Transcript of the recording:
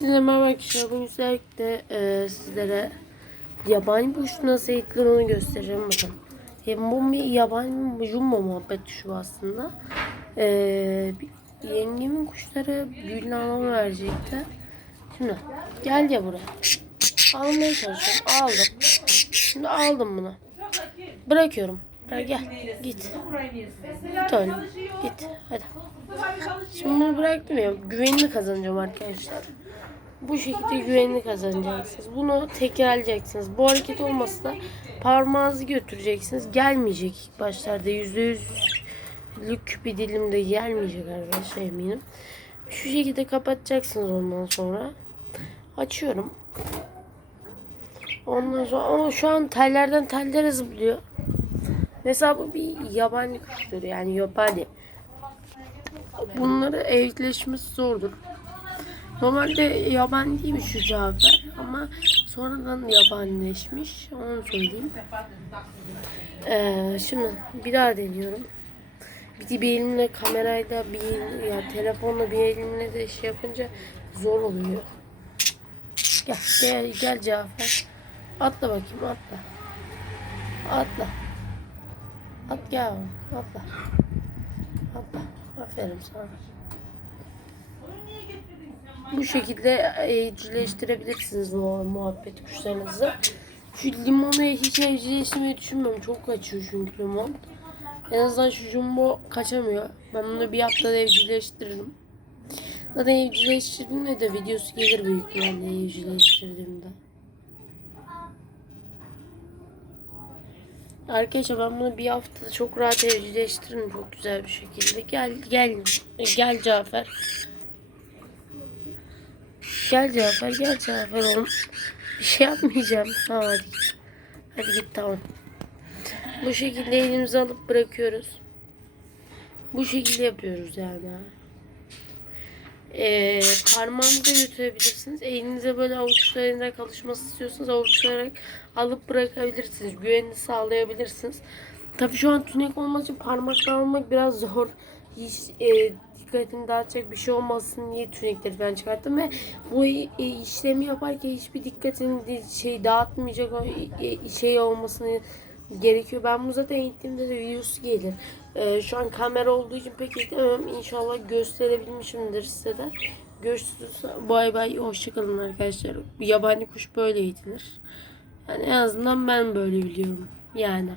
Size merhaba arkadaşlar. Bugün özellikle e, sizlere yabani kuş nasıl eğitilir onu göstereceğim bakın. Hem bu bir yabani jumbo muhabbet kuşu aslında. E, yengemin kuşları Gül'ün anlamı verecekti. Şimdi gel ya buraya. Almaya çalışıyorum. Aldım. Şimdi aldım bunu. Bırakıyorum. Bırak gel. Git. Git öyle. Git. Hadi. Şimdi bunu bıraktım ya. Güvenini kazanacağım arkadaşlar. Bu şekilde güvenini kazanacaksınız. Bunu tekrarlayacaksınız. Bu hareket olmasa da parmağınızı götüreceksiniz. Gelmeyecek ilk başlarda. Yüzde yüzlük bir dilimde gelmeyecek arkadaşlar eminim. Şu şekilde kapatacaksınız ondan sonra. Açıyorum. Ondan sonra ama şu an tellerden tellere zıplıyor. Mesela bu bir yabani kuştur yani yabani. Bunları evcilleşmesi zordur. Normalde yaban değilmiş şu Cafer ama sonradan yabanileşmiş. Onu söyleyeyim. Ee, şimdi bir daha deniyorum. Bir, bir elimle kamerayla bir ya telefonla bir elimle de şey yapınca zor oluyor. Gel gel gel Cafer. Atla bakayım atla. Atla. At gel atla. Atla. Aferin sana. Bu şekilde evcilleştirebilirsiniz bu muhabbet kuşlarınızı. Şu limonu hiç evcilleştirmeyi düşünmüyorum. Çok kaçıyor çünkü limon. En azından şu jumbo kaçamıyor. Ben bunu bir haftada evcilleştiririm. Zaten evcilleştirdiğimde de videosu gelir büyük ihtimalle evcilleştirdiğimde. Arkadaşlar ben bunu bir haftada çok rahat evcilleştiririm çok güzel bir şekilde. Gel gel gel Cafer. Gel Cafer gel Cafer oğlum. Bir şey yapmayacağım. Tamam hadi git. Hadi git tamam. Bu şekilde elimize alıp bırakıyoruz. Bu şekilde yapıyoruz yani. Ee, parmağınızı götürebilirsiniz. Elinize böyle avuçlarında kalışması istiyorsanız avuçlara alıp bırakabilirsiniz. Güvenini sağlayabilirsiniz. Tabii şu an tünek olmak için parmakla almak biraz zor. Hiç e, dikkatini dağıtacak bir şey olmasın diye tünekleri falan çıkarttım ve bu e, işlemi yaparken hiçbir dikkatini şey dağıtmayacak o, e, şey olmasını gerekiyor. Ben bunu zaten eğitimde de videosu gelir. Ee, şu an kamera olduğu için pek eğitemem. İnşallah gösterebilmişimdir size de. Görüşürüz. Bay bay. Hoşçakalın arkadaşlar. Yabani kuş böyle eğitilir. Yani en azından ben böyle biliyorum. Yani.